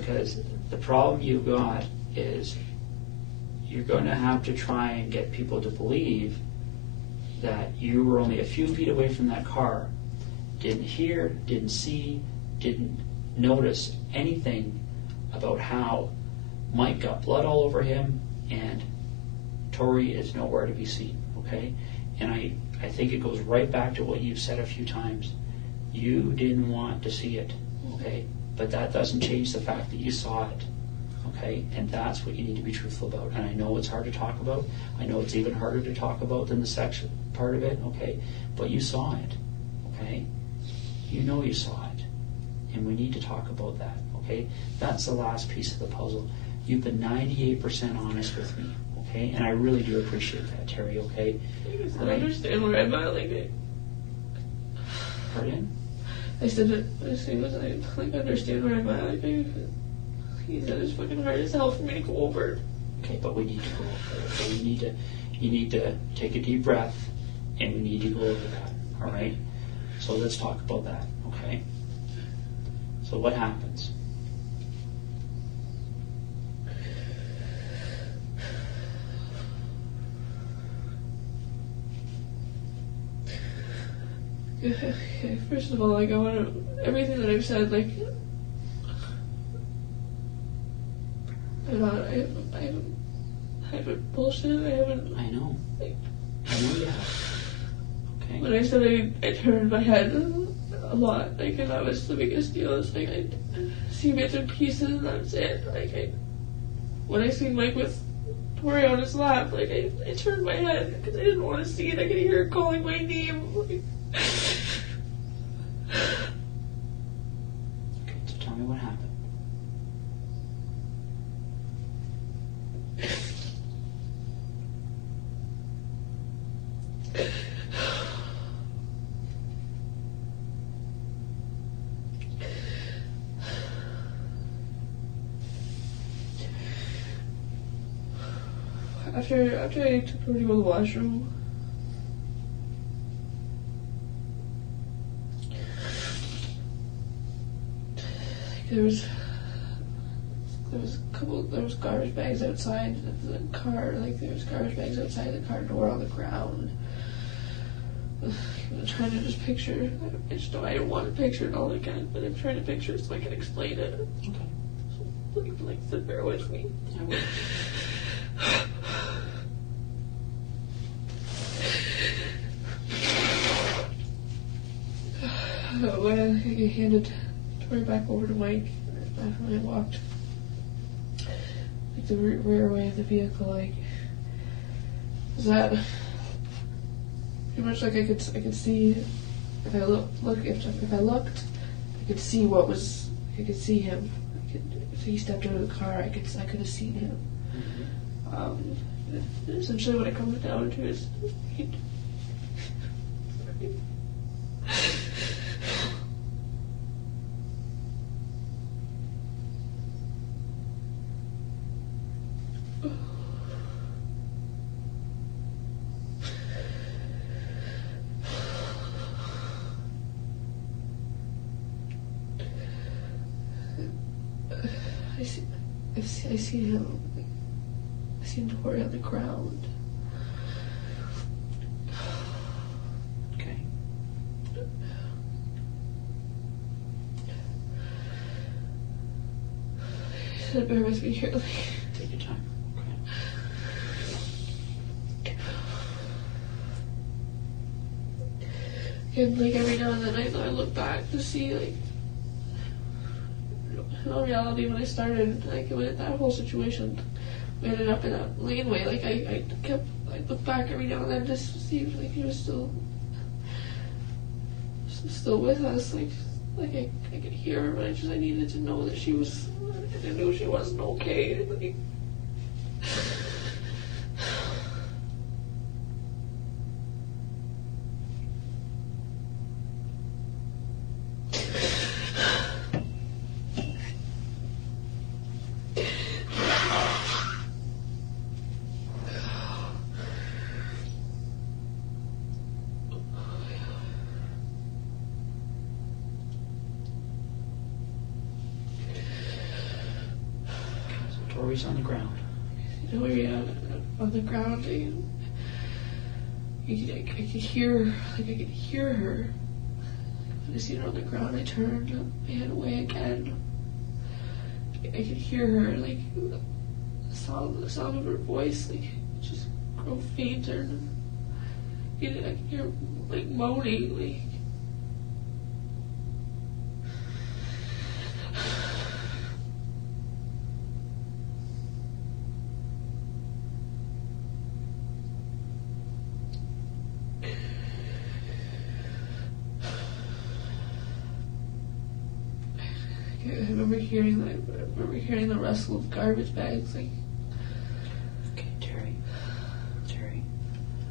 because the problem you've got is you're going to have to try and get people to believe that you were only a few feet away from that car, didn't hear, didn't see, didn't notice anything about how Mike got blood all over him and Tori is nowhere to be seen, okay? And I think it goes right back to what you've said a few times. You didn't want to see it, okay? But that doesn't change the fact that you saw it, okay? And that's what you need to be truthful about. And I know it's hard to talk about. I know it's even harder to talk about than the sex part of it, okay? But you saw it, okay? You know you saw it. And we need to talk about that, okay? That's the last piece of the puzzle. You've been 98% honest with me, okay? And I really do appreciate that, Terry, okay? I don't understand where I'm at, like, Pardon? I said it, I understand where I'm at, like, he said it's fucking hard as hell for me to go over. Okay, but we need to go over it. So you need to take a deep breath, and we need to go over that, all right? So let's talk about that, okay? So what happens? Okay, first of all, like, I want to, everything that I've said, like, I haven't bullshit, I know. Like, I know you have. Okay. When I said I turned my head a lot, like, and that was the biggest deal, it's like, I see bits and pieces, and that's it, like, when I seen Mike with Tori on his lap, like, I turned my head, because I didn't want to see it, I could hear her calling my name, like, Okay, so tell me what happened. After I took her to go to the washroom, there was garbage bags outside the car, like there was garbage bags outside the car door on the ground. I'm trying to just picture, I just know I don't want to picture it all again, but I'm trying to picture it so I can explain it. Okay. So bear with me. I will. When I handed Tori back over to Mike, when I walked like the rear way of the vehicle, like, is that pretty much like I could see if I if I looked, I could see I could see him. If he stepped out of the car, I could have seen him. Essentially, what it comes down to is I seen him. I seen Tori on the ground. Okay. He said, "Bear with me here." Like, Take your time. Okay. and like every now and then I look back to see, like, in all reality, when I started, like, with that whole situation, we ended up in a laneway. Like, I look back every now and then just to see if, like, he was still with us. Like I could hear her, but I needed to know that I knew she wasn't okay. Like, Tori's on the ground. Tori on the ground. I could hear, I could hear her. When I see her on the ground, I turned my head away again. I could hear her, the sound of her voice, just grow fainter. And I could hear her, moaning, I remember hearing the rustle of garbage bags. Okay, Terri,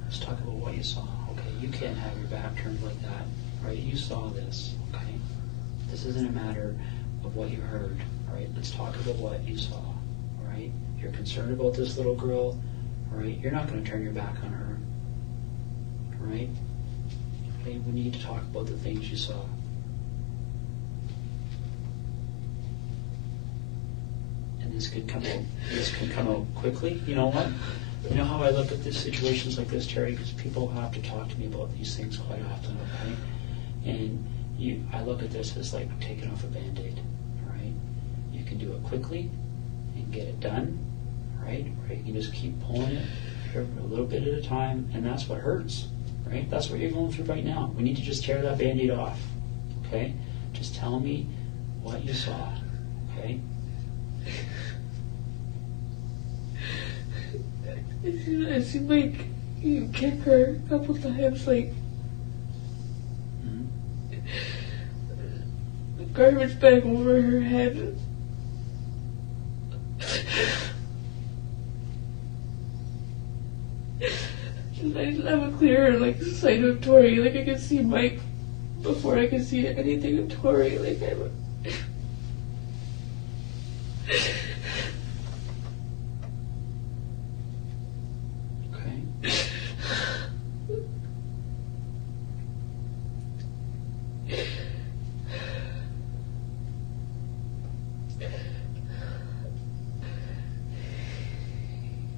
let's talk about what you saw. Okay, you can't have your back turned like that, right? You saw this, okay? This isn't a matter of what you heard, all right? Let's talk about what you saw, all right? You're concerned about this little girl, all right? You're not going to turn your back on her, all right? Okay, we need to talk about the things you saw. This could come out quickly. You know what? You know how I look at these situations like this, Terri? Because people have to talk to me about these things quite often, okay? And I look at this as like taking off a Band-Aid, all right? You can do it quickly and get it done, right? Or you can just keep pulling it for a little bit at a time, and that's what hurts, right? That's what you're going through right now. We need to just tear that Band-Aid off, okay? Just tell me what you saw, okay? It seemed like you kick her a couple times, the garbage bag over her head. And I didn't have a clearer sight of Tori. I could see Mike before I could see anything of Tori.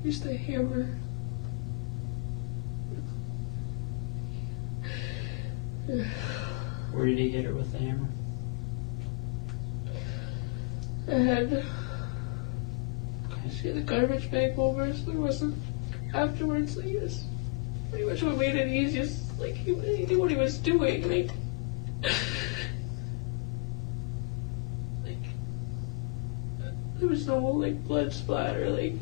Here's the hammer. Where did he hit her with the hammer? I had see the garbage bag over, so there wasn't afterwards. He was pretty much what made it easiest. He knew what he was doing. There was no blood splatter. Okay.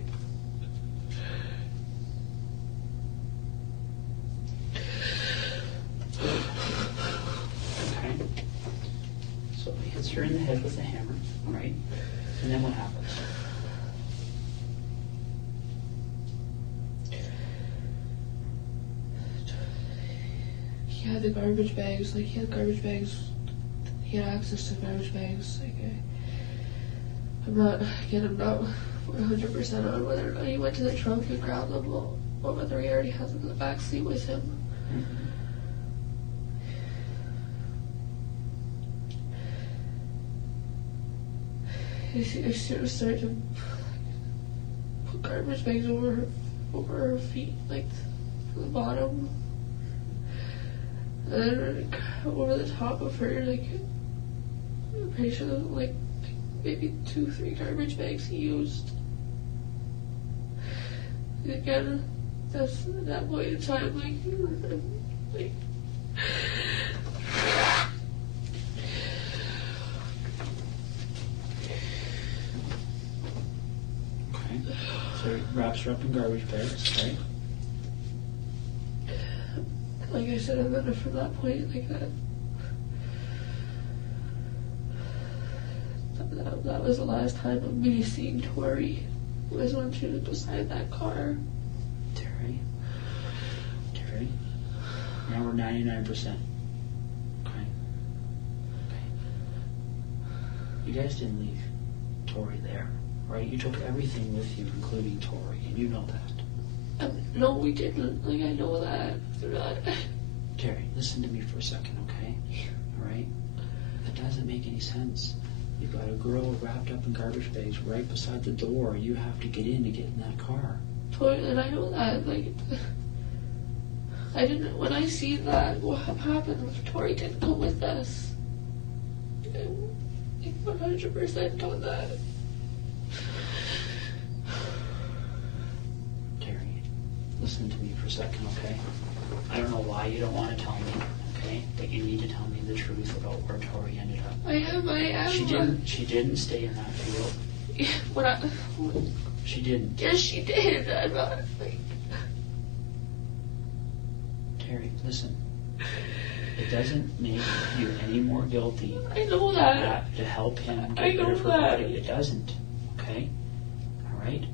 So he hits her in the head with the hammer, right? And then what happens? He had the garbage bags. He had garbage bags. He had access to garbage bags. I'm not 100% on whether or not he went to the trunk and grabbed them, or whether he already has them in the back seat with him. I should have started to put garbage bags over her feet, from the bottom, and then over the top of her. I'm pretty sure there was maybe 2-3 garbage bags he used. And again, that's at that point in time, Okay. So he wraps her up in garbage bags, right? Like I said, and then from that point, that was the last time of me seeing Tori. Was when she was beside that car. Terri. Now we're 99%. Okay. You guys didn't leave Tori there, right? You took everything with you, including Tori, and you know that. No, we didn't. I know that. Terri, listen to me for a second, okay? All right? That doesn't make any sense. You've got a girl wrapped up in garbage bags right beside the door. You have to get in to get in that car. Tori, and I know that, like, I didn't, when I seen that, what happened, Tori didn't come with us. I'm 100% on that. Terry, listen to me for a second, okay? I don't know why you don't want to tell me, okay? But you need to tell me the truth about where Tori ended up. I am. She didn't stay in that field. She didn't. Yes, she did. I'm not, like... Terry, listen. It doesn't make you any more guilty. I know that. To help him I get know rid of her that. body. It doesn't. Okay? Alright?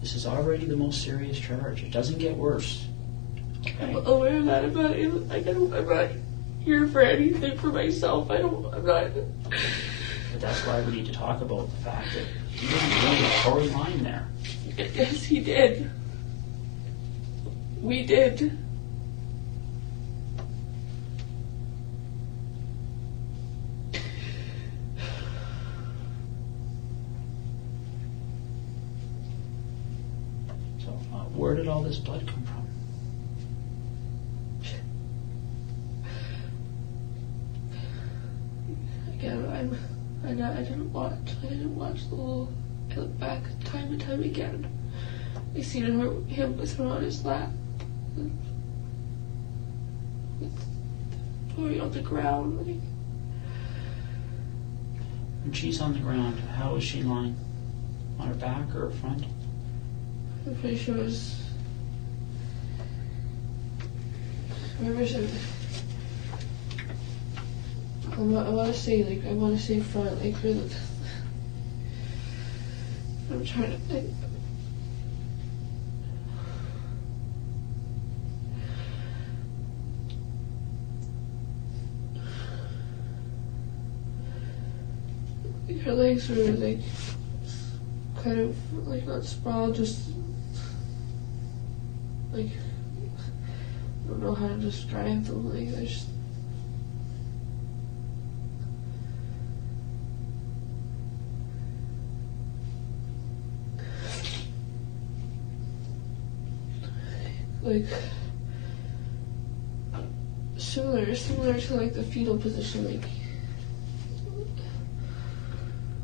This is already the most serious charge. It doesn't get worse. Okay? I'm aware of that. I'm not here for anything for myself. I'm not... But that's why we need to talk about the fact that he didn't know the Tory line there. Yes, he did. We did. So, where did all this blood come from? Again, I didn't watch the whole. I look back time and time again. I seen him with her on his lap, with Tori on the ground. Like, When she's on the ground, how is she lying? On her back or her front? I'm pretty sure it was. Whoever said. I want to say front, like for the. I'm trying to think. Her legs were like kind of like not sprawled, just like I don't know how to describe them. Like they're just. Like similar to like the fetal position, like.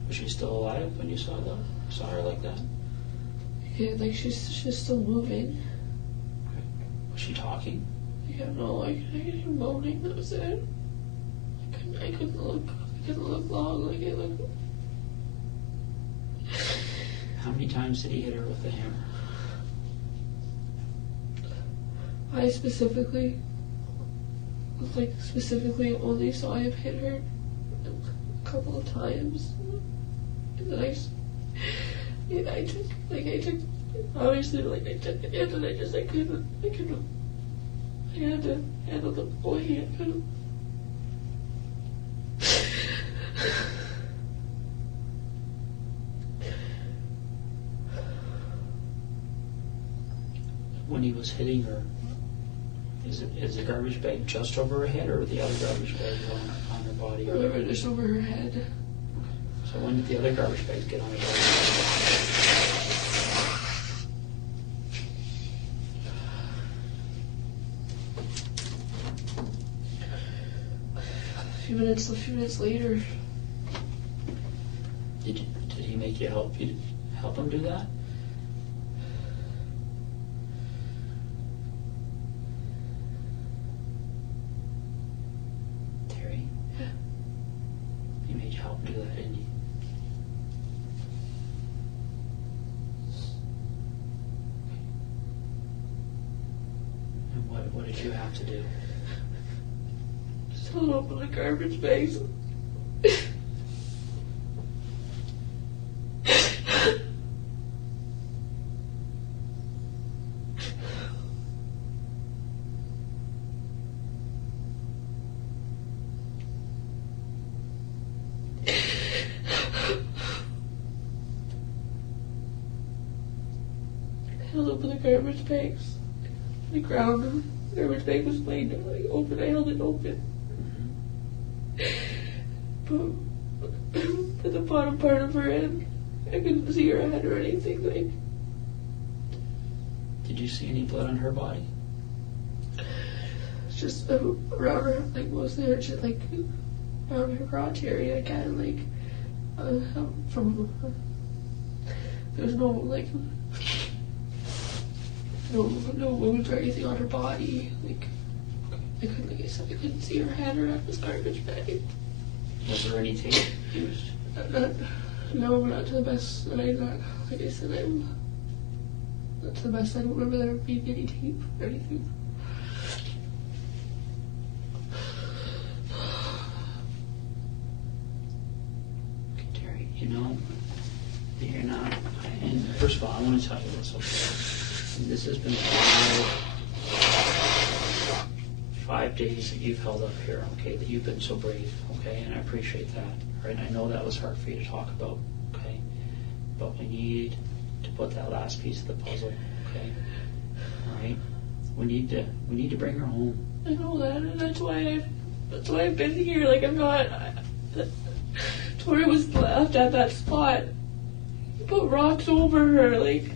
Was she still alive when you saw her like that? Yeah, like she's still moving. Okay. Was she talking? Yeah, no, like I could hear moaning. That was it. I couldn't look long. Like I looked. How many times did he hit her with the hammer? I specifically only saw him hit her a couple of times. And then I took obviously like I took it in and I couldn't I had to handle the boy. I couldn't. When he was hitting her, is the garbage bag just over her head or the other garbage bag on her body? Remember, just over her head. Okay. So when did the other garbage bags get on her body? A few minutes later. Did he make you help him do that? Terry? Yeah. He made you help him do that, didn't he? And what did you have to do? Just hold open the garbage bags. Held open the garbage bags. The ground, the garbage bag was laid open. I held it open. But the bottom part of her, and I couldn't see her head or anything. Like, did you see any blood on her body? it's just around her, like mostly her, just like around her crotch area, kind of like from. There was no like no wounds or anything on her body. Like, I couldn't, like I said, I couldn't see her head or this garbage bag. Was there any tape used? No, not to the best that I not. Like I said, not to the best. I don't remember there being any tape or anything. Okay, Terry, you know, you're not. And first of all, I want to tell you this. Okay, this has been 5 days that you've held up here. Okay, that you've been so brave. Okay, and I appreciate that. Right, I know that was hard for you to talk about. Okay, but we need to put that last piece of the puzzle. Okay, all right. We need to bring her home. I know that, and that's why I've been here. Like, I'm not. Tori was left at that spot. He put rocks over her, like.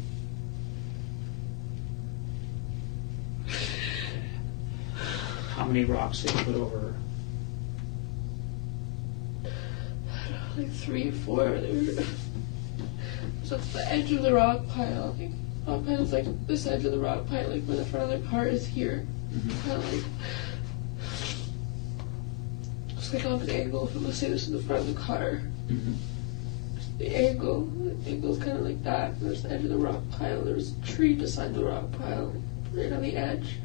How many rocks did you put over her? Like 3 or 4. They were. So it's the edge of the rock pile. Like, the rock pile is like this edge of the rock pile, like where the front of the car is here. Mm-hmm. Kind of like. It's like on an angle. If I'm gonna say this is the front of the car. Mm-hmm. The angle's kind of like that. There's the edge of the rock pile. There's a tree beside the rock pile, right on the edge.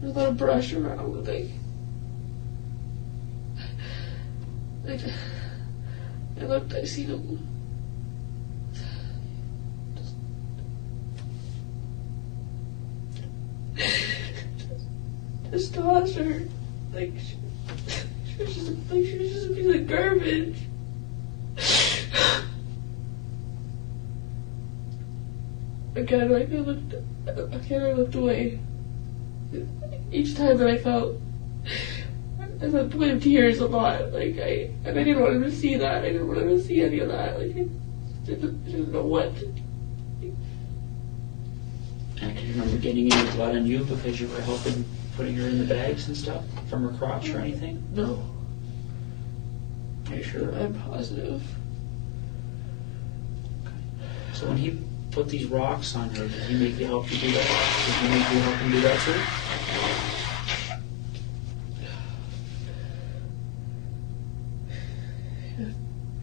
There's a lot of brush around. Like I looked, I seen him. Just tossed her. Like she was just a piece of garbage. Again, I looked away. Each time that I felt at the point of tears a lot, like I didn't want him to see that. I didn't want him to see any of that. Like, I didn't know what. And do you remember getting any blood on you because you were helping putting her in the bags and stuff from her crotch or anything? No. Are you sure? I'm positive. So when he put these rocks on her, did he make you help you do that? Did he make you help him do that too? Yeah.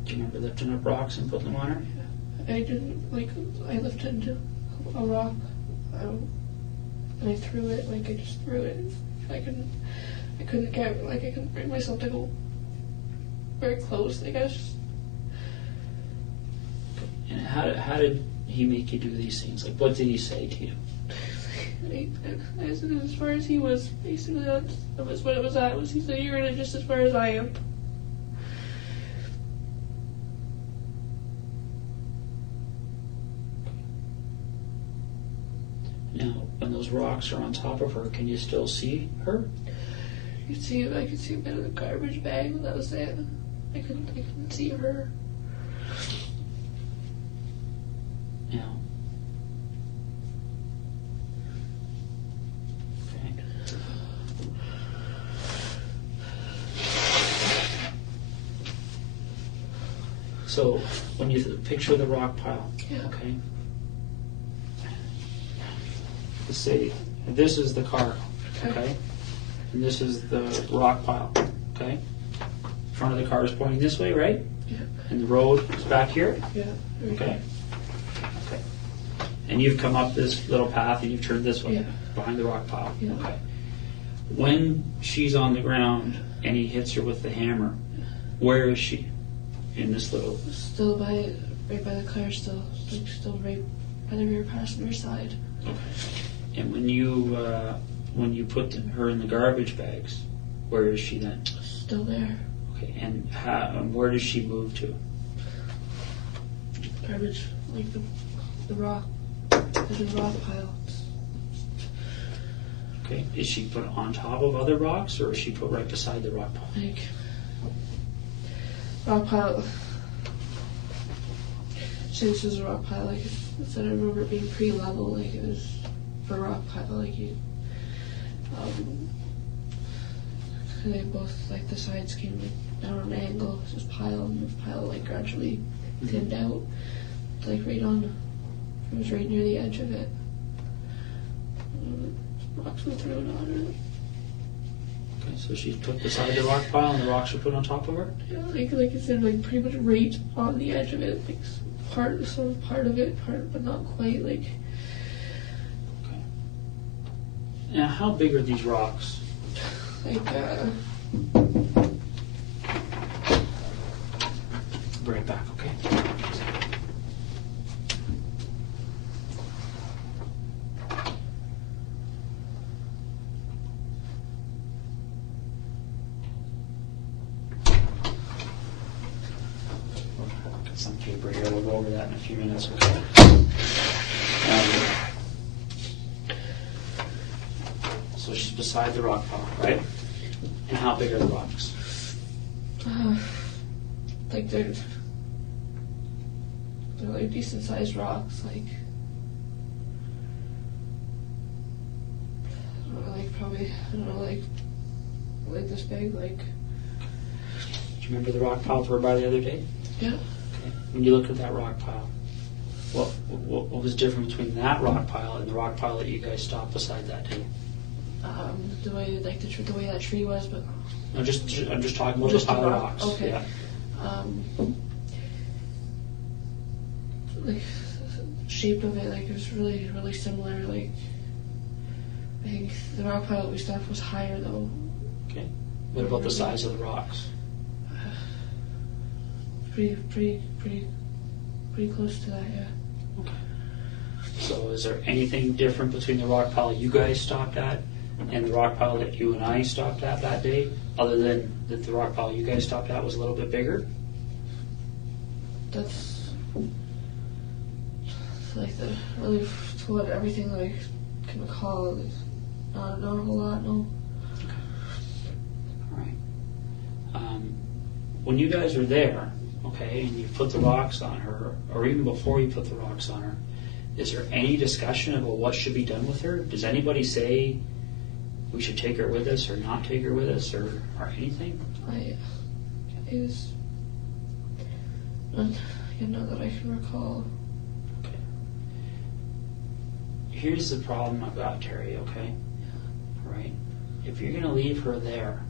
Do you remember lifting up rocks and putting them on her? I didn't, like, I lifted a rock, and I threw it, like, I just threw it. I couldn't bring myself to go very close, like, I was just... And how did he make you do these things? Like, what did he say to you? I said as far as he was, basically, that was what it was at, was he said, you're in it just as far as I am. Now, when those rocks are on top of her, can you still see her? I could see a bit of the garbage bag, but that was it. I couldn't see her. Yeah. Okay. So, when you picture the rock pile, Yeah. okay? Let's say this is the car, okay? And this is the rock pile, okay? Front of the car is pointing this way, right? Yeah. And the road is back here? Yeah. Okay. Okay. And you've come up this little path and you've turned this way, Yeah. behind the rock pile. Yeah. Okay. When she's on the ground and he hits her with the hammer, where is she in this little? Still right by the car, still right by the rear passenger side. Okay. And when you put her in the garbage bags, where is she then? Still there. Okay. And where does she move to? Garbage, like the rock. There's a rock pile. Okay. Is she put on top of other rocks, or is she put right beside the rock pile? Like rock pile. say this was a rock pile. Like I said, I remember it being pretty level. Like it was for a rock pile. Like you, they both like the sides came like down on an angle. It was just pile, and the pile like gradually thinned out. Like right on, it was right near the edge of it. Rocks were thrown on her. Okay, so she took the side of the rock pile and the rocks were put on top of her? Yeah, like I said, like pretty much right on the edge of it. Like part of it, but not quite. Like. Okay. Now, how big are these rocks? Like, Bring it back, okay? Got some paper here. We'll go over that in a few minutes, okay? So she's beside the rock pile, right? And how big are the rocks? like they're like decent sized rocks, like I don't know, like probably like this big, like. Do you remember the rock pile we were by the other day? Yeah. Okay. When you looked at that rock pile, what was different between that rock pile and the rock pile that you guys stopped beside that day? The way the way that tree was, but. No, I'm just talking about Just the pile the of rock? rocks. Okay. Yeah. Like shape of it, like it was really, really similar. Like I think the rock pile that we stopped was higher though. Okay. What about the size of the rocks? Pretty close to that, yeah. Okay. So is there anything different between the rock pile you guys stopped at and the rock pile that you and I stopped at that day, other than that the rock pile you guys stopped at was a little bit bigger? That's like the really to what everything like can recall. Not a whole lot, no. Okay. All right. When you guys were there, okay, and you put the rocks on her, or even before you put the rocks on her, is there any discussion about what should be done with her? Does anybody say we should take her with us or not take her with us or anything? Not that I can recall. Okay. Here's the problem I've got, Terry, okay? Right? If you're going to leave her there,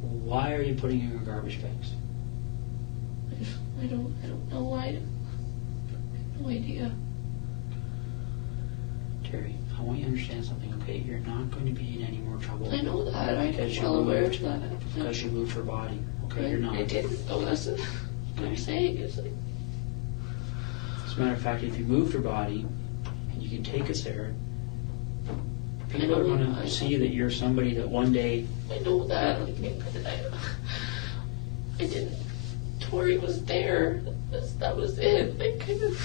why are you putting her in garbage bags? I don't know why. I have no idea. Terry, I want you to understand something, okay? You're not going to be in any more trouble. I know that. I'm well aware of that. Because you moved her body, okay? You're not. I didn't know that's what I'm saying. It's like. As a matter of fact, if you moved her body and you can take us there, people are going to see that you're somebody that one day. I know that. Like, I didn't. Tori was there. That was it. Like, kind of.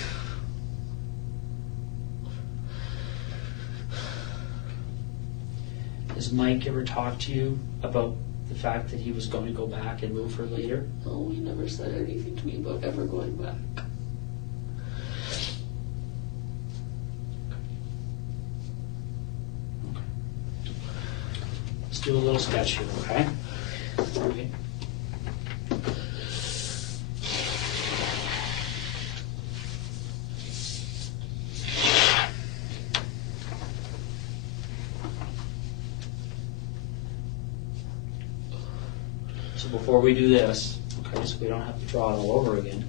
Has Mike ever talked to you about the fact that he was going to go back and move her later? No, he never said anything to me about ever going back. Let's do a little sketch here, okay? Okay. So before we do this, okay, so we don't have to draw it all over again,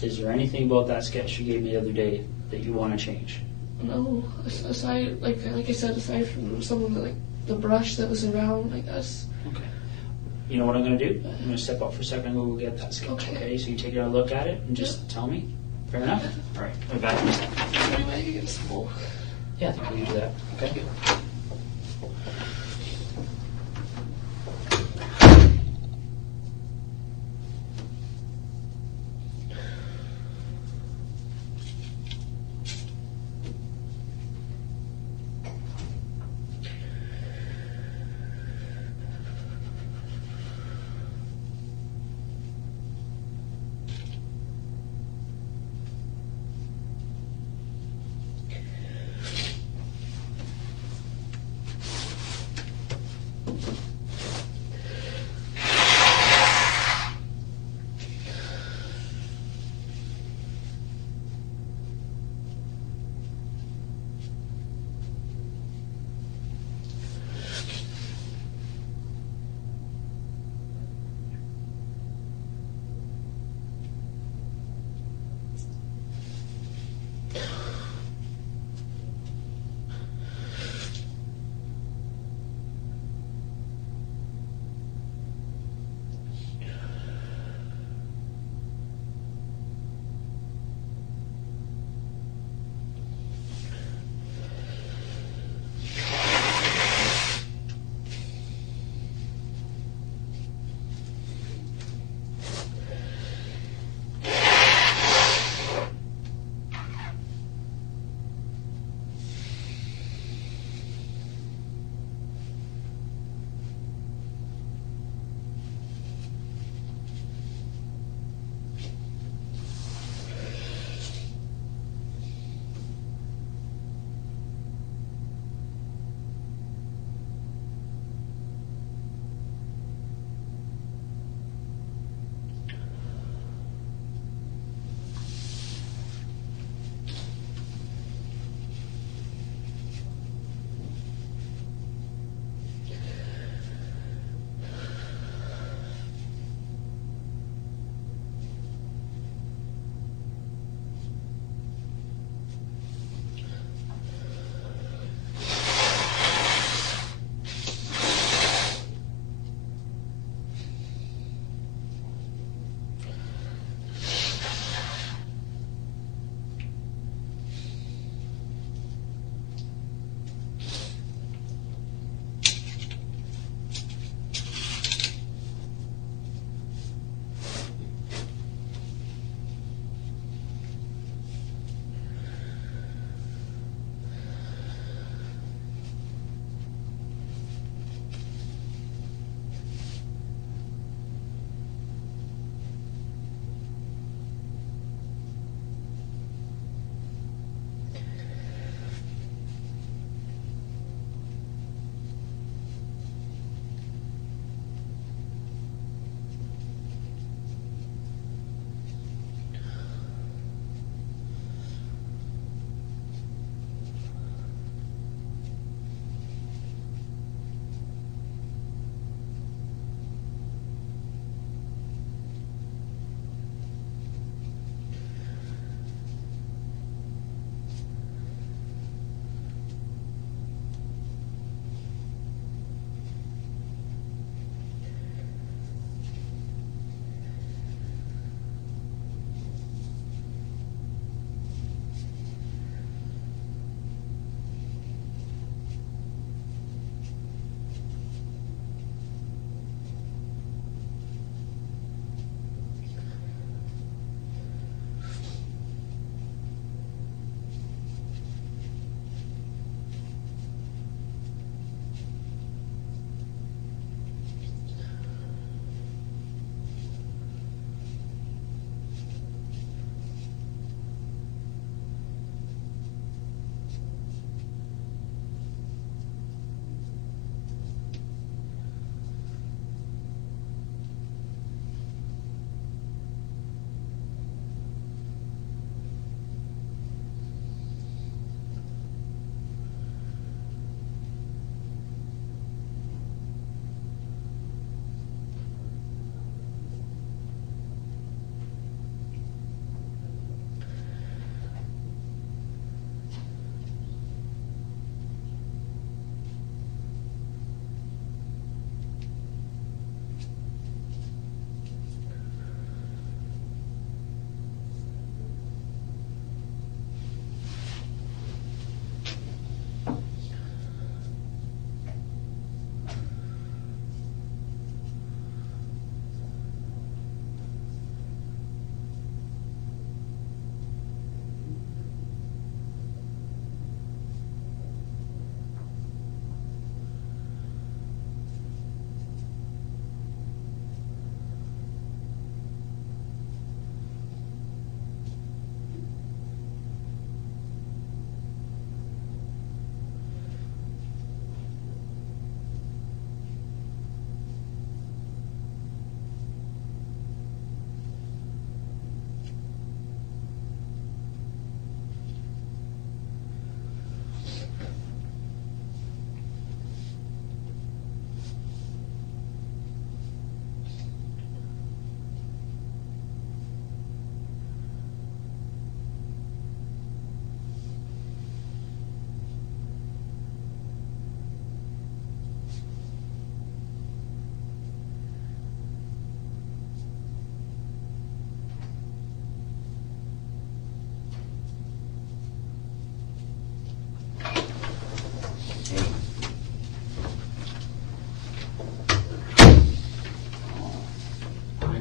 is there anything about that sketch you gave me the other day that you want to change? No, aside, like I said, aside from some of the brush that was around, like us. Okay. You know what I'm going to do? I'm going to step up for a second and we'll get that sketch, okay? So you take a look at it and just tell me. Fair enough? All right, I'll be back in a second. Anyway, I can get a smoke. Yeah, I think we can do that. Okay.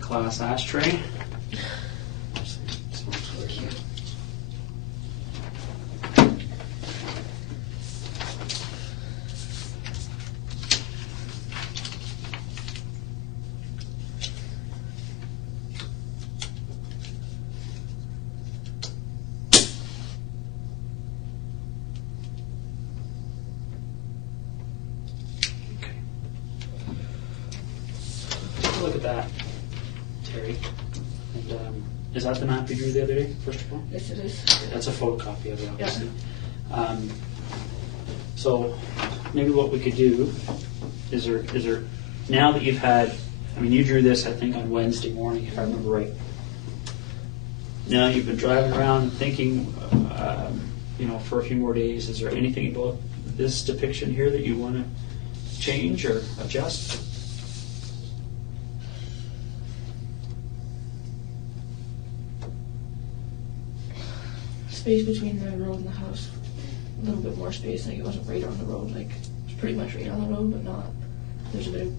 class ashtray. Look at that, Terry. And, is that the map you drew the other day, first of all? Yes, it is. That's a photocopy of it, obviously. Yeah. So maybe what we could do is there now that you've had, I mean, you drew this, I think, on Wednesday morning, if I remember right. Now you've been driving around and thinking, for a few more days. Is there anything about this depiction here that you want to change or adjust? Space between the road and the house. A little bit more space. Like, it wasn't right on the road. Like, it was pretty much right on the road, but not. There's a bit of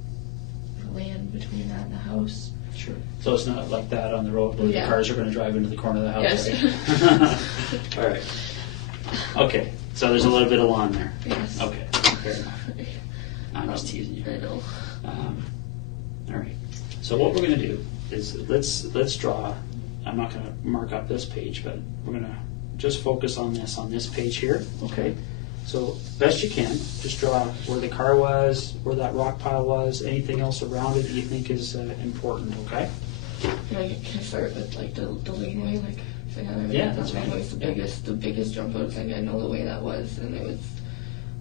land between that and the house. Sure. So it's not like that on the road where the cars are going to drive into the corner of the house, yes. Right? All right. Okay. So there's a little bit of lawn there. Yes. Okay. Fair enough. I'm just teasing you. I know. All right. So what we're going to do is let's draw. I'm not going to mark up this page, but we're going to just focus on this page here. Okay. So best you can, just draw where the car was, where that rock pile was, anything else around it that you think is important. Okay. Can I start with like the laneway? Like, yeah, that's fine. The biggest jump out thing. I know the way that was, and it was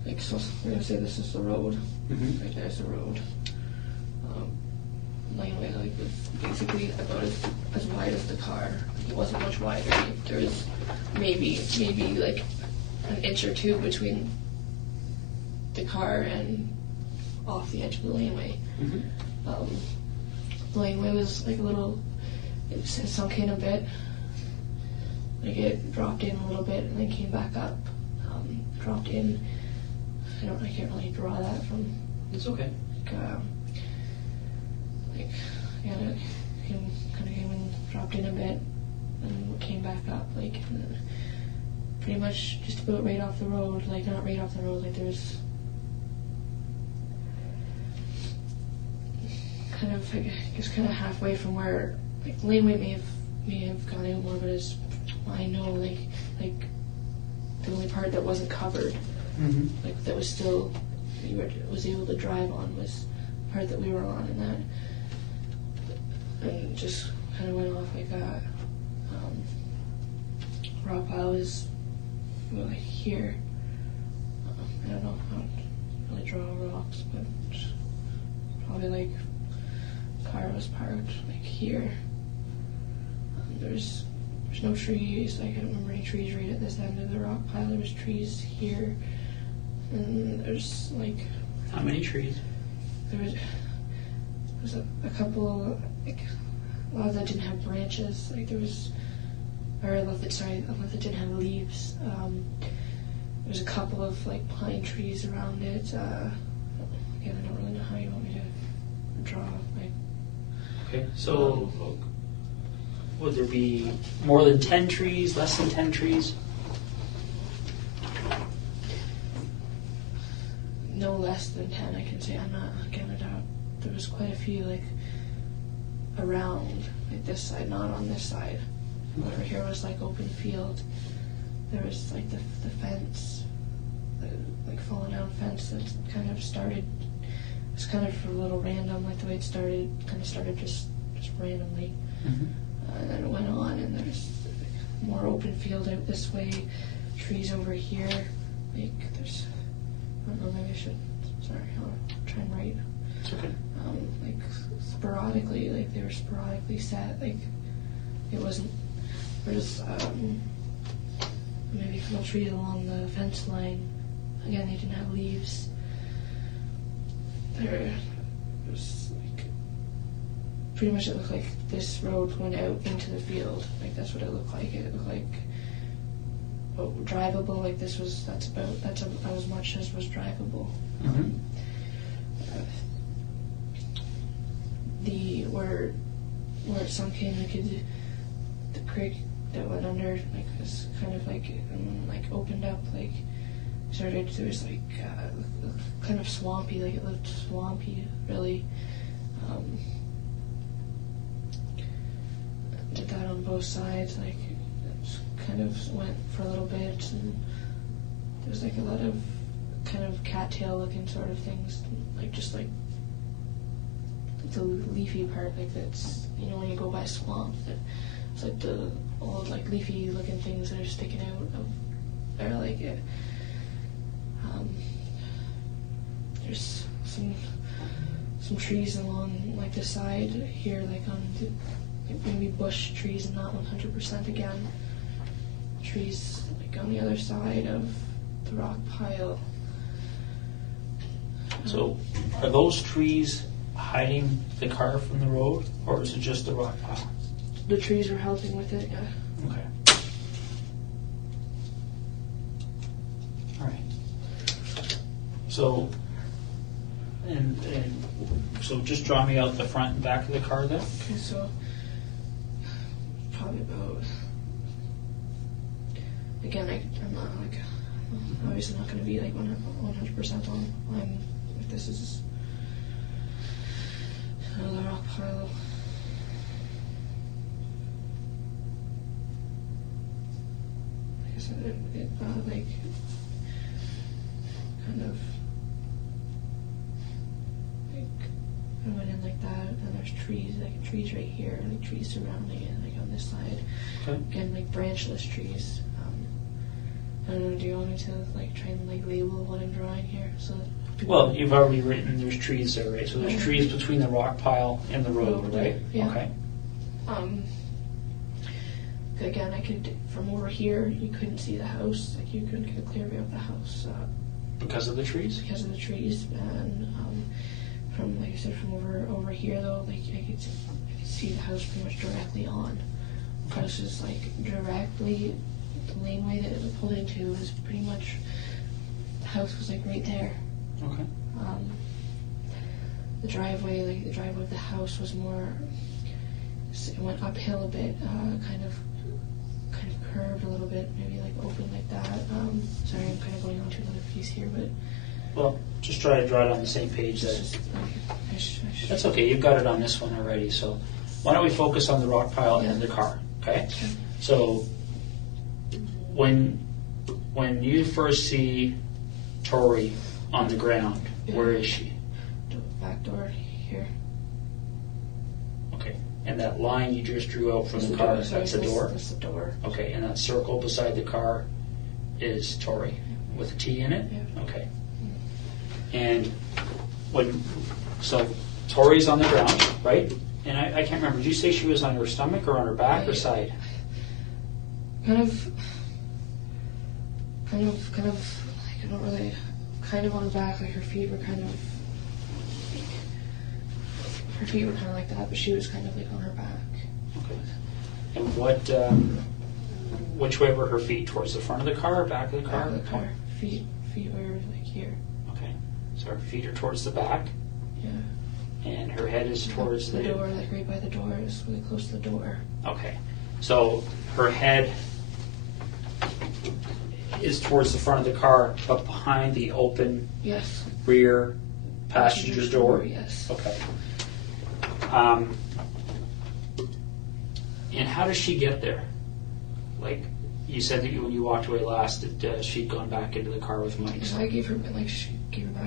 like, so we're gonna say this is the road. Mm-hmm. Right there's the road. Laneway like was basically about as wide as the car. It wasn't much wider. There was maybe like an inch or two between the car and off the edge of the laneway. Mm-hmm. The laneway was like a little, it sunk in a bit. Like, it dropped in a little bit and then came back up. Dropped in. I can't really draw that from. It's okay. It came and dropped in a bit and came back up. Like, pretty much just about right off the road. Like, not right off the road. Like, there's kind of, I guess, kind of halfway from where, like, the laneway may have gone out more, but as I know, like the only part that wasn't covered, mm-hmm. like, that was still, was able to drive on, was the part that we were on, and just kind of went off like that. Rock pile is like here. I don't know how to really draw rocks, but probably like car was parked like here. There's no trees. Like, I don't remember any trees right at this end of the rock pile. There was trees here, and there's like. How many trees? There was a couple. Like, a lot of that didn't have branches. Like, there was, or a lot that didn't have leaves. There's a couple of like pine trees around it. Again, I don't really know how you want me to draw. Like. Okay, so would there be more than 10 trees, less than 10 trees? No less than 10, I can say. I'm not, again, there was quite a few, like, around, like, this side, not on this side. Over here was, like, open field. There was, like, the fence, like, fallen down fence that kind of started, it was kind of a little random, like, the way it started, kind of started just randomly. Mm-hmm. And then it went on, and there's more open field out this way, trees over here. Like, there's, I don't know, maybe I should, sorry, I'll try and write. It's okay. Like, sporadically, like, they were sporadically set. Like, it wasn't, there's maybe little trees along the fence line. Again, they didn't have leaves. There was, like, pretty much it looked like this road went out into the field. Like, that's what it looked like. It looked like drivable. Like, that's about as much as was drivable. Mm-hmm. where it sunk in, the creek that went under, like, was kind of like opened up, like started. There was like kind of swampy, like it looked swampy, really. Did that on both sides, like it kind of went for a little bit, and there's like a lot of kind of cattail looking sort of things, like just like the leafy part, like that's, you know, when you go by a swamp, it's like the old like leafy looking things that are sticking out of there, like it. There's some trees along like the side here, like on the, like maybe bush trees, and not 100% again. Trees like on the other side of the rock pile. So, are those trees hiding the car from the road, or is it just the rock pile? The trees were helping with it, yeah. Okay. All right. So, and so just draw me out the front and back of the car then. Okay, so probably about, again, I'm not like, obviously not going to be like 100% on. If this is another rock pile. Like I said, it like kind of like I went in like that, and there's trees, like trees right here, like trees surrounding it, like on this side. Okay. Again, like branchless trees. I don't know, do you want me to like try and like label what I'm drawing here? So Well, you've already written there's trees there, right? So there's trees between the rock pile and the road, right? Yeah. Okay. Again, I could, from over here, you couldn't see the house. Like you couldn't get a clear view of the house Because of the trees? because of the trees. And from, like I said, from over here though, like I could see the house pretty much directly on. The house is like directly. The laneway that it pulled into is pretty much, the house was like right there. Okay. The driveway of the house was more, it went uphill a bit, kind of curved a little bit, maybe like open like that. Sorry, I'm kind of going on to another piece here, but. Well, just try to draw it on the same page. That's okay, you've got it on this one already, so why don't we focus on the rock pile and the car, okay? So, when you first see Tori on the ground, where is she? Back door here. Okay, and that line you just drew out from the car, that's the door? That's the door. Okay, and that circle beside the car is Tori, with a T in it? Yeah. Okay. And so Tori's on the ground, right? And I can't remember, did you say she was on her stomach or on her back or side? Kind of, like, I don't really, kind of on the back, like her feet were kind of like that, but she was kind of like on her back. Okay. And which way were her feet? Towards the front of the car or back of the car? Back of the car. Feet were like here. Okay. So her feet are towards the back? Yeah. And her head is towards the door, like right by the door, is really close to the door. Okay. So her head is towards the front of the car, but behind the open rear passenger door? Yes. Okay. And how does she get there? Like, you said that when you walked away last, that she'd gone back into the car with Mike. So I gave her back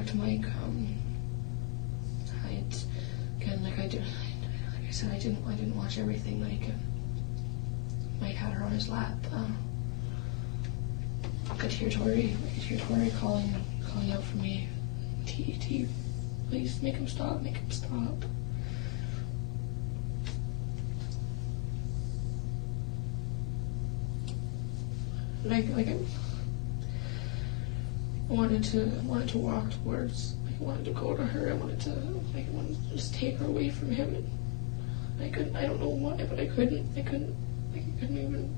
to Mike. Like I said, I didn't watch everything. Mike had her on his lap. I could hear Tori calling out for me. T, please make him stop. I wanted to walk towards. I wanted to go to her. I wanted to just take her away from him. And I couldn't. I don't know why, but I couldn't. I couldn't even.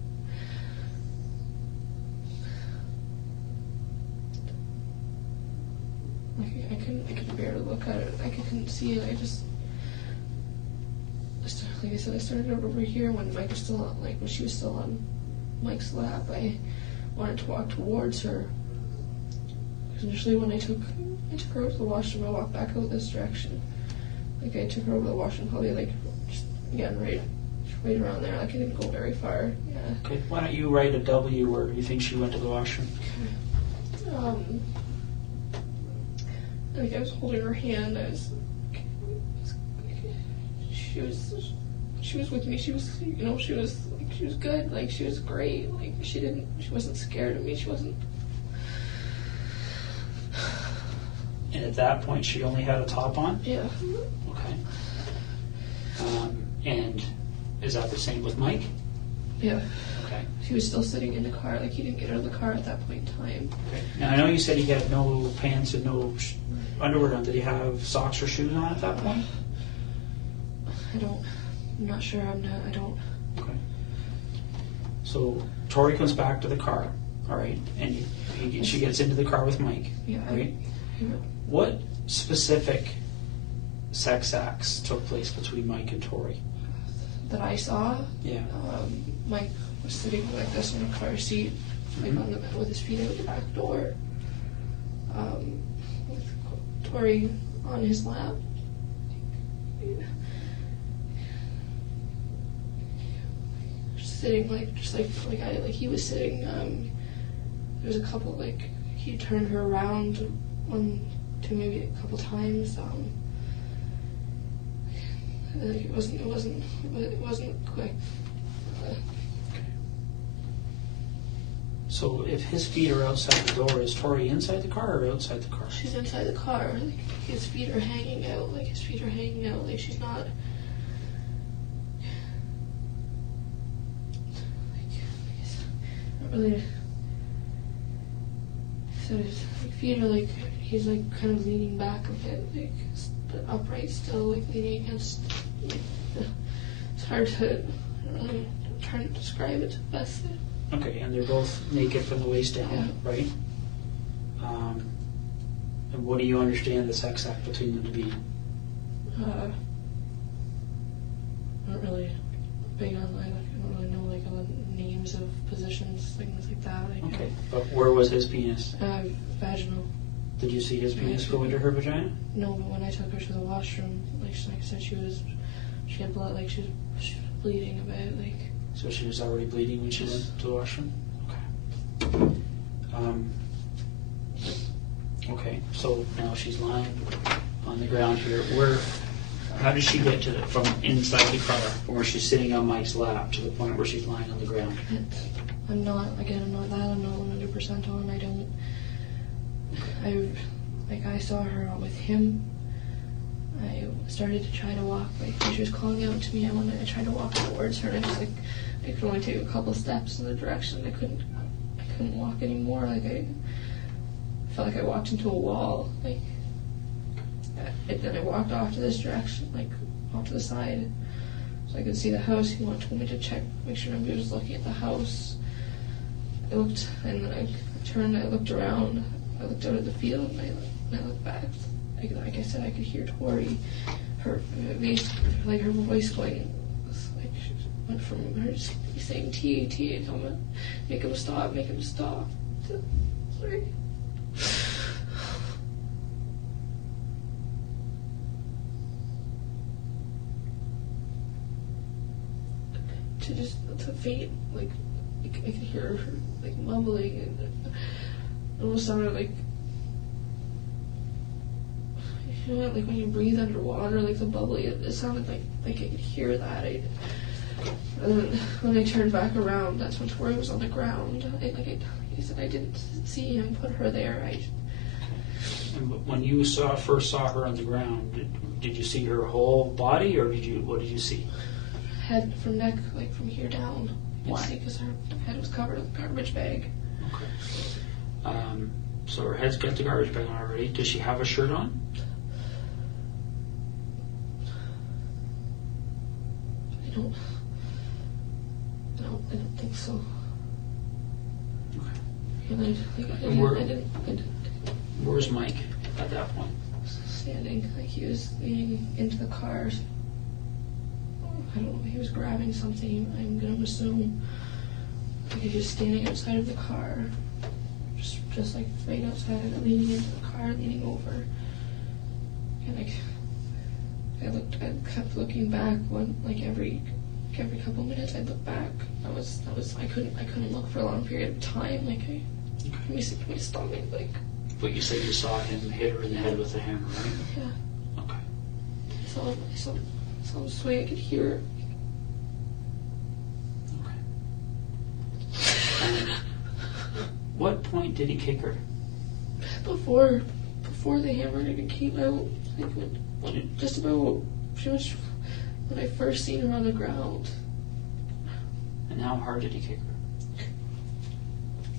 I couldn't bear to look at it. I couldn't see it. I just like I said, I started out over here when Mike was still on, like when she was still on Mike's lap. I wanted to walk towards her. Because initially when I took her over to the washroom, I walked back out this direction. Like I took her over to the washroom, probably like just again right around there. Like I didn't go very far. Yeah. Okay. Why don't you write a W where you think she went to the washroom? Like I was holding her hand. She was with me. She was, you know, she was good. Like she was great. Like she wasn't scared of me. She wasn't. And at that point, she only had a top on? Yeah. Okay. And is that the same with Mike? Yeah. Okay. He was still sitting in the car. Like he didn't get out of the car at that point in time. Okay. Now I know you said he had no pants and no underwear on. Did he have socks or shoes on at that point? I'm not sure. I don't. Okay. So Tori comes back to the car, all right, and she gets into the car with Mike, Yeah. right? What specific sex acts took place between Mike and Tori? That I saw. Yeah. Mike was sitting like this in a car seat, like on the with his feet out the back door. With Tori on his lap. Sitting like he was sitting. There was a couple like he turned her around maybe a couple times. Like it wasn't quick. So if his feet are outside the door, is Tori inside the car or outside the car? She's inside the car. Like his feet are hanging out. Like she's not. Really. So his feet are like he's like kind of leaning back a bit, like upright still, like leaning against. Like, it's hard to. I'm trying to describe it best. Okay, and they're both naked from the waist down, right? And what do you understand the sex act between them to be? Not really big on. I don't really know like all the names of positions, things like that. Okay, but where was his penis? Vaginal. Did you see his penis go into her vagina? No, but when I took her to the washroom, like I said, she had blood, like she was bleeding a bit, like. So she was already bleeding when she went to the washroom? Okay. Okay, so now she's lying on the ground here. How did she get from inside the car, from where she's sitting on Mike's lap, to the point where she's lying on the ground? I'm not 100% on. I saw her with him. I started to try to walk, like when she was calling out to me, I tried to walk towards her, and I could only take a couple steps in the direction. I couldn't walk anymore. Like I felt like I walked into a wall. Like, and then I walked off to this direction, like off to the side, so I could see the house. He told me to check, make sure nobody was looking at the house. I looked, and then I turned. I looked around. I looked out at the field, and I looked back. Like I said, I could hear Tori, her voice going, like she went from her just saying T, coming, make him stop. Sorry. To faint, like I could hear her like mumbling, and it almost sounded like. You know, like when you breathe underwater, like the bubbly, it sounded like I could hear that. And then when I turned back around, that's when Tori was on the ground. I said, I didn't see him put her there. And when you first saw her on the ground, did you see her whole body, or what did you see? Head from neck, like from here down. Why? Because her head was covered with a garbage bag. Okay. So her head's got the garbage bag on already. Does she have a shirt on? I don't think so. Okay. And I didn't. Where's Mike at that point? Standing, like he was leaning into the car. I don't know, he was grabbing something, I'm gonna assume. Like he was standing outside of the car, just like right outside of it, leaning into the car, leaning over. And like, I kept looking back every couple minutes I'd look back. I couldn't look for a long period of time. Like my stomach, like. But you said you saw him hit her in the head with a hammer, right? Yeah. Okay. I saw him sway. I could hear it. Okay. What point did he kick her? Before the hammer even came out, like when just about pretty much when I first seen her on the ground. And how hard did he kick her?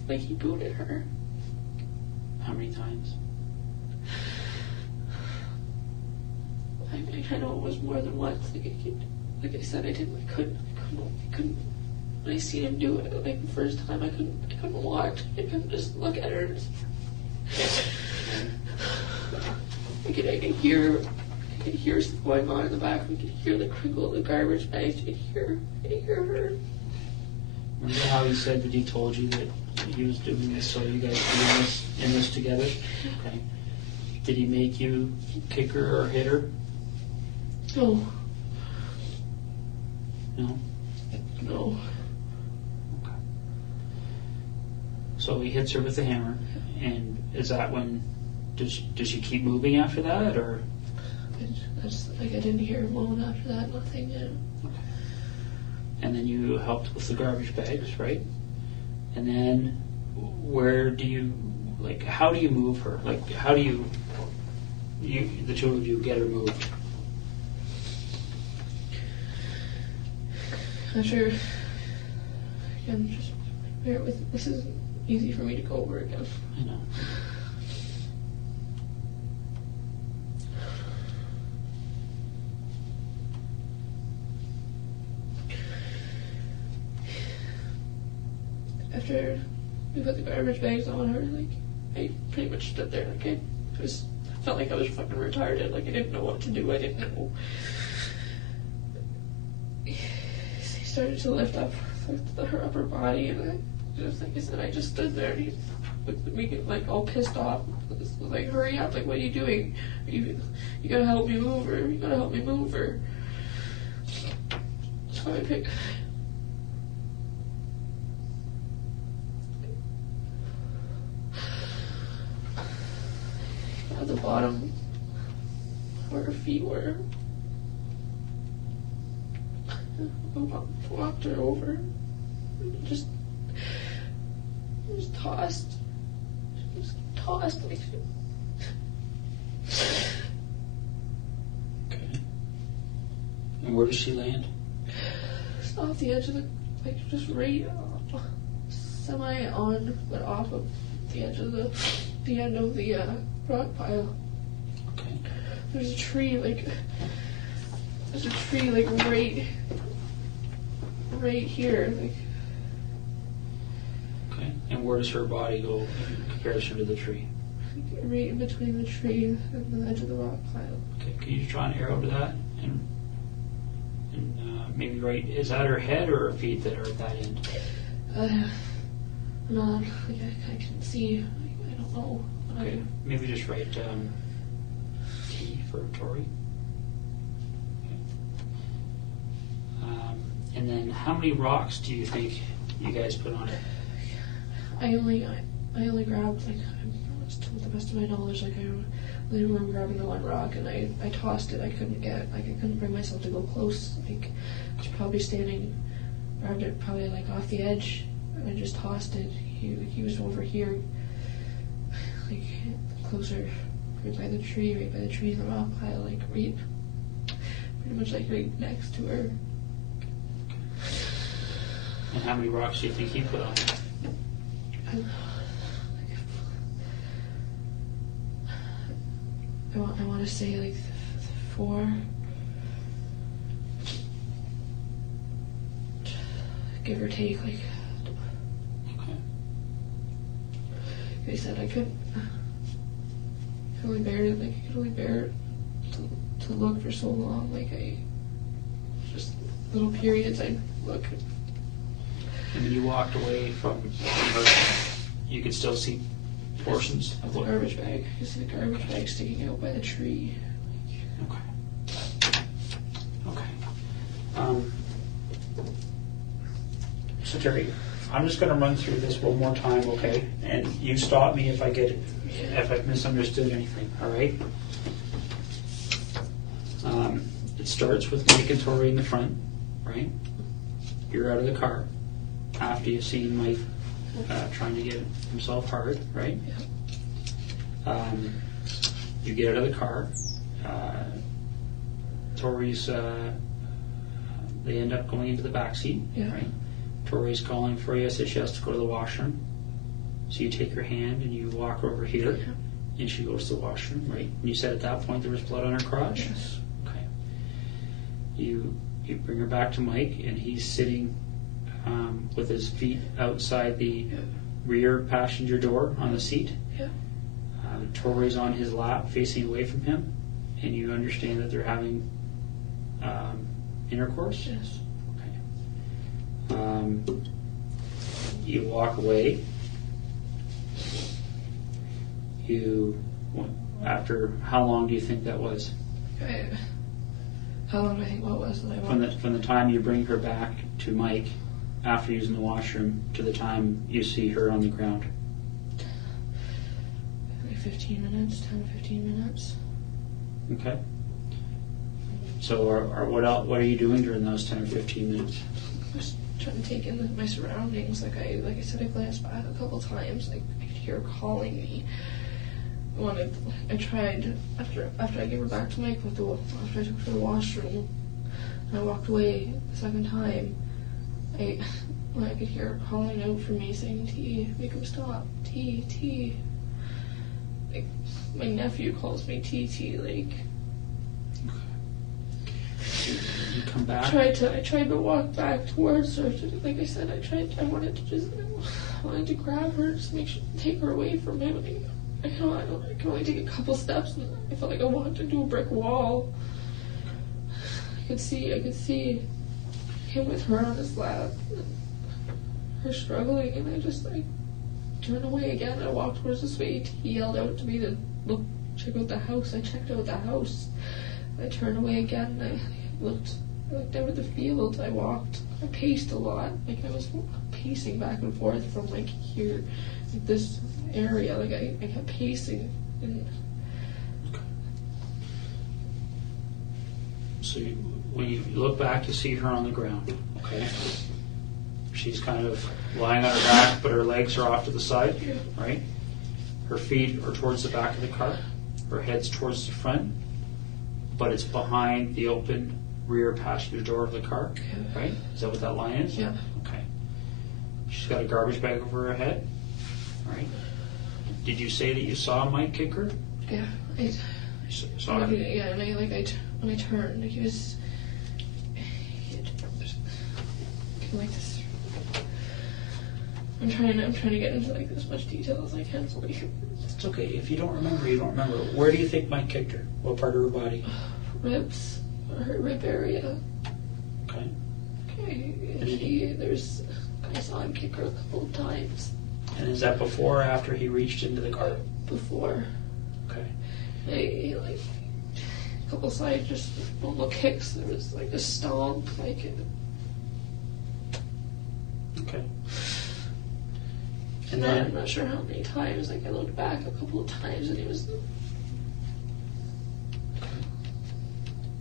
Like he booted her. How many times? I know it was more than once. Like I said, I couldn't. When I seen him do it, like the first time, I couldn't watch. I couldn't just look at her. I could hear something going on in the back. I could hear the crinkle of the garbage bags. I could hear her. Remember how he said that he told you that he was doing this so you guys were in this together? Okay. Did he make you kick her or hit her? No. No? No. Okay. So he hits her with the hammer, and is that when, does she keep moving after that, or? I didn't hear a moan after that, nothing. Yeah. Okay. And then you helped with the garbage bags, right? And then how do you move her? Like, how do you the two of you get her moved? Not sure. Again, just bear with. This is easy for me to go over again. I know. After we put the garbage bags on her, like I pretty much stood there, like I felt like I was fucking retarded. Like I didn't know what to do. I didn't know. He started to lift up her upper body, and I just, like I said, I just stood there. And he looked at me like all pissed off. Was like, hurry up! Like, what are you doing? You gotta help me move her. You gotta help me move her. So I picked. At the bottom where her feet were. I walked her over. Just tossed. Just tossed like. Okay. And where does she land? Just off the edge of the, like just right semi on, but off of the edge of the end of the rock pile. Okay. There's a tree like right here, like. Okay. And where does her body go in comparison to the tree? Right in between the tree and the edge of the rock pile. Okay. Can you draw an arrow to that? And maybe right, is that her head or her feet that are at that end? No, like I can see. I don't know. Okay. Maybe just write T for Tori. Okay. And then how many rocks do you think you guys put on it? I only grabbed, like, to the best of my knowledge, like I only remember grabbing the one rock, and I tossed it. I couldn't bring myself to go close. Like I was probably grabbed it probably like off the edge, and I just tossed it. He was over here, like closer, right by the tree in the rock pile, like pretty much like right next to her. And how many rocks do you think he put on it? I want to say like 4. Give or take, like. Okay. Like I said, I could only bear it. Like I could only bear it to look for so long. Like I just little periods I'd look. And when you walked away from her, you could still see portions of the garbage bag. I could see the garbage bag sticking out by the tree. Okay. Okay. So Terry, I'm just going to run through this one more time, okay? And you stop me if I've misunderstood anything, all right? It starts with Mike and Tori in the front, right? You're out of the car after you've seen Mike trying to get himself hard, right? Yeah. You get out of the car. Tori's, they end up going into the back seat, Yeah. right? Tori's calling for you, says she has to go to the washroom. So you take her hand and you walk over here, Yeah. and she goes to the washroom, right? And you said at that point there was blood on her crotch? Yes. Okay. You bring her back to Mike, and he's sitting with his feet outside the rear passenger door on the seat. Yeah. Tori's on his lap facing away from him, and you understand that they're having intercourse? Yes. You walk away. After how long do you think that was? How long do I think what was that I walked? From the time you bring her back to Mike after using the washroom to the time you see her on the ground? Like 15 minutes, 10 to 15 minutes. Okay. So what are you doing during those 10 or 15 minutes? Just trying to take in my surroundings. Like I said, I glanced back a couple times. Like I could hear her calling me. I tried after I gave her back to Mike after I took her to the washroom and I walked away the second time. I could hear her calling out for me, saying T, make him stop, T. Like my nephew calls me TT. Like You come back. I tried to walk back towards her. Like I said, I wanted to grab her, just take her away from him. I can only take a couple steps, and I felt like I walked into a brick wall. I could see him with her on his lap, and her struggling, and I turned away again. I walked towards the suite. He yelled out to me to check out the house. I checked out the house. I turned away again. I looked out at the field. I paced a lot. Like I was pacing back and forth from like here, like this area. Like I kept pacing. And so when you look back, you see her on the ground. Okay. She's kind of lying on her back, but her legs are off to the side, right? Her feet are towards the back of the car. Her head's towards the front, but it's behind the open rear passenger door of the car, right? Is that what that line is? Yeah. Okay. She's got a garbage bag over her head, right? Did you say that you saw Mike kick her? Yeah, Saw her? Yeah, and when I turned, he was like this. I'm trying to get into like as much detail as I can. So It's okay. If you don't remember, you don't remember. Where do you think Mike kicked her? What part of her body? Ribs, her rib area. Okay. I saw him kick her a couple of times. And is that before or after he reached into the car? Before. Okay. He like a couple side just normal kicks. There was like a stomp, like. Okay. And then I'm not sure how many times. Like I looked back a couple of times, and he was.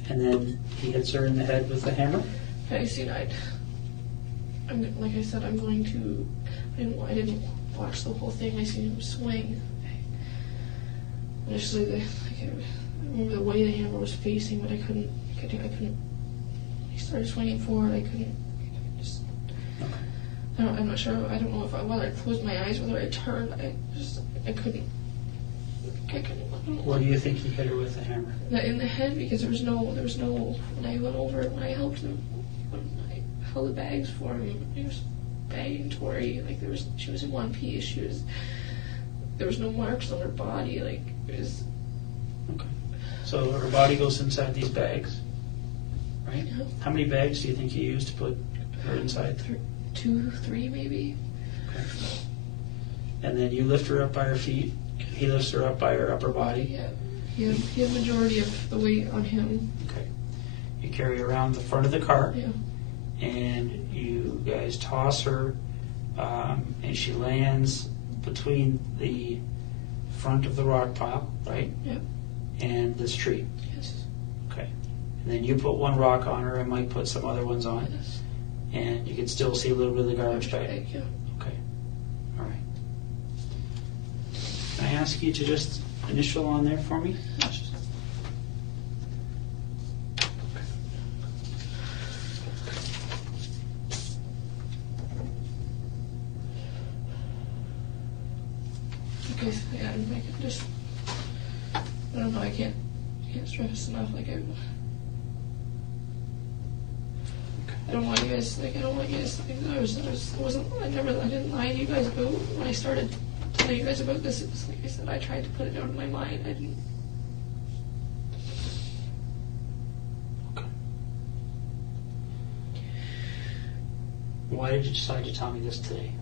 And then he hits her in the head with the hammer. I seen like I said, I'm going to. I didn't watch the whole thing. I seen him swing. Initially, I remember the way the hammer was facing, but I couldn't. He started swinging forward. I couldn't. I'm not sure. I don't know whether I closed my eyes, whether I turned. I couldn't. Where do you think he hit her with the hammer? In the head, because there was no. When I went over, when I helped him, when I held the bags for him, he was bagging Tori. Like she was in one piece. There was no marks on her body. Like it was. Okay. So her body goes inside these bags, right? right? Yeah. How many bags do you think you used to put her inside? 2, 3 maybe. Okay. And then you lift her up by her feet. He lifts her up by her upper body. Yeah. He had majority of the weight on him. Okay. You carry her around the front of the car. Yeah. And you guys toss her, and she lands between the front of the rock pile, right? Yep. And this tree. Yes. Okay. And then you put one rock on her and Mike put some other ones on. Yes. And you can still see a little bit of the garbage bag. Yeah. Okay. All right. Can I ask you to just initial on there for me? Okay, so yeah, I can just, I don't know, I can't stress enough, like I don't want you guys, like, I don't want you guys to think that I didn't lie to you guys about, when I started telling you guys about this, it was like I said, I tried to put it out of my mind, I didn't. Okay. Why did you decide to tell me this today?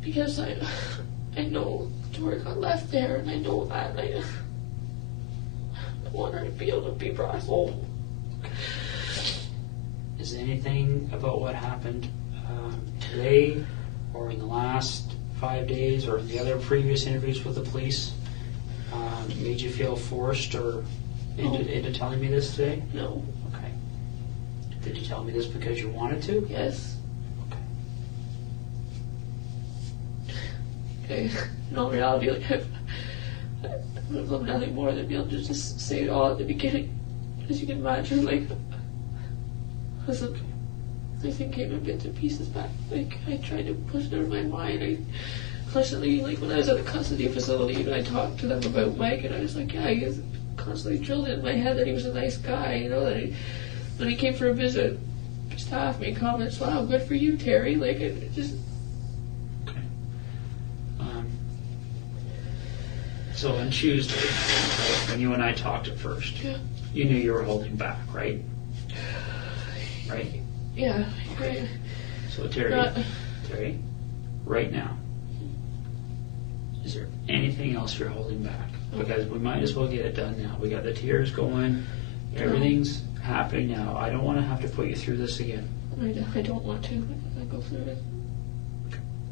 Because I know Tori got left there, and I know that, and I want her to be able to be brought home. Is there anything about what happened today or in the last 5 days or in the other previous interviews with the police made you feel forced or into telling me this today? No. Okay. Did you tell me this because you wanted to? Yes. Okay. In all reality, like, I would have loved nothing more than be able to just say it all at the beginning. As you can imagine, like, listen, everything came in bits and pieces back. Like, I tried to push it out of my mind. I constantly, like, when I was at the custody facility, even I talked to them about Mike, and I was like, yeah, he was constantly drilled in my head that he was a nice guy, you know, that when he came for a visit, staff made comments, wow, good for you, Terry. Like, it just. So on Tuesday, right, when you and I talked at first, Yeah. you knew you were holding back, right? Right? Yeah. Okay. So Terry, right now, is there anything else you're holding back? Because we might as well get it done now. We got the tears going, everything's happening now. I don't want to have to put you through this again. I don't want to. I go through it.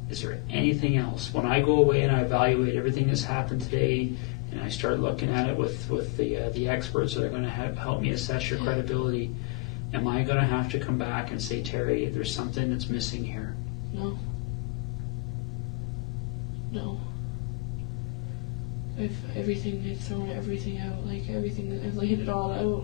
Is there anything else? When I go away and I evaluate everything that's happened today, and I start looking at it with the experts that are going to help me assess your credibility, am I going to have to come back and say, Terry, there's something that's missing here? No. I've thrown everything out, like everything, I've laid it all out.